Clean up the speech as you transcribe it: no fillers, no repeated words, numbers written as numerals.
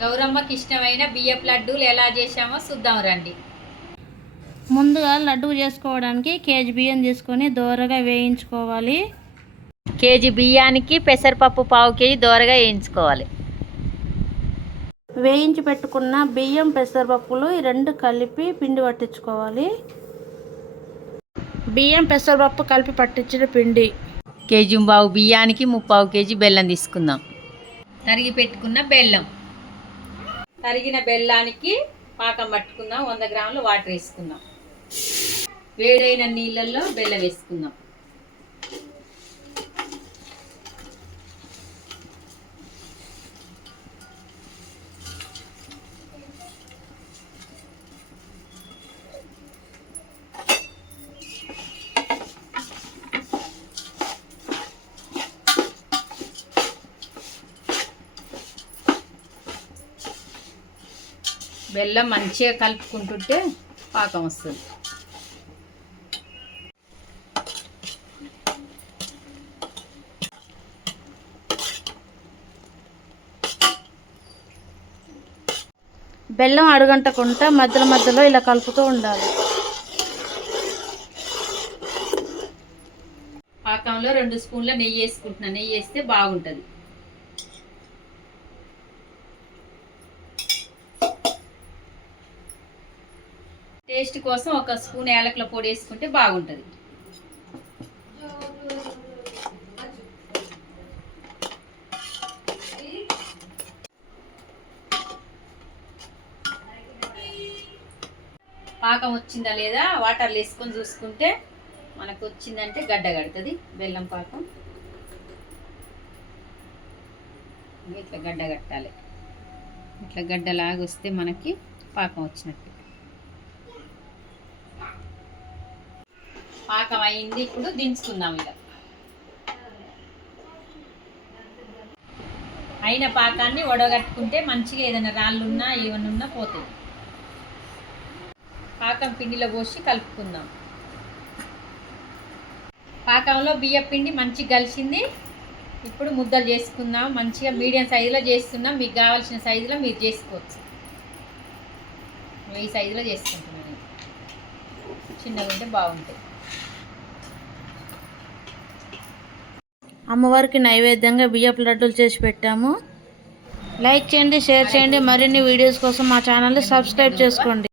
గౌరమ్మకి ఇష్టమైన బియ్యపు లడ్డూలు ఎలా చేసామో చూద్దాం రండి. ముందుగా లడ్డు చేసుకోవడానికి కేజీ బియ్యం తీసుకొని దోరగా వేయించుకోవాలి. కేజీ బియ్యానికి పెసరపప్పు పావు కేజీ దోరగా వేయించుకోవాలి. వేయించి పెట్టుకున్న బియ్యం పెసరపప్పులు ఈ రెండు కలిపి పిండి పట్టించుకోవాలి. బియ్యం పెసరపప్పు కలిపి పట్టించిన పిండి కేజీ బావు బియ్యానికి 3/4 కేజీ బెల్లం తీసుకుందాం. తరిగి పెట్టుకున్న బెల్లం, తరిగిన బెల్లానికి పాకం పట్టుకుందాం. 100 గ్రాములు వాటర్ వేసుకుందాం. వేడైన నీళ్ళల్లో బెల్లం వేసుకుందాం. బెల్లం మంచిగా కలుపుకుంటుంటే పాకం వస్తుంది. బెల్లం అడుగంటకుండా మధ్యలో ఇలా కలుపుతూ ఉండాలి. పాకంలో 2 స్పూన్ల నెయ్యి వేసుకుంటున్నా. నెయ్యి వేస్తే బాగుంటుంది. టేస్ట్ కోసం 1 స్పూన్ యాలకుల పొడి వేసుకుంటే బాగుంటుంది. పాకం వచ్చిందా లేదా వాటర్లు వేసుకొని చూసుకుంటే మనకు వచ్చిందంటే గడ్డ కడుతుంది బెల్లం పాకం. ఇట్లా గడ్డ కట్టాలి. ఇట్లా గడ్డలాగా వస్తే మనకి పాకం వచ్చినట్టు. పాకం అయింది. ఇప్పుడు దించుకుందాం. ఇలా అయిన పాకాన్ని వడగట్టుకుంటే మంచిగా ఏదైనా రాళ్ళున్నా ఏమన్నా పోతుంది. పాకం పిండిలో పోసి కలుపుకుందాం. పాకంలో బియ్య పిండి మంచిగా కలిసింది. ఇప్పుడు ముద్దలు చేసుకుందాం. మంచిగా మీడియం సైజులో చేస్తున్నాం. మీకు కావాల్సిన సైజులో మీరు చేసుకోవచ్చు. ఈ సైజులో చేసుకుంటున్నాను. చిన్నగా ఉంటే బాగుంటాయి. అమ్మవారికి నైవేద్యంగా బియ్యపు లడ్డూలు చేసి పెట్టాము. లైక్ చేయండి, షేర్ చేయండి. మరిన్ని వీడియోస్ కోసం మా ఛానల్ని సబ్స్క్రైబ్ చేసుకోండి.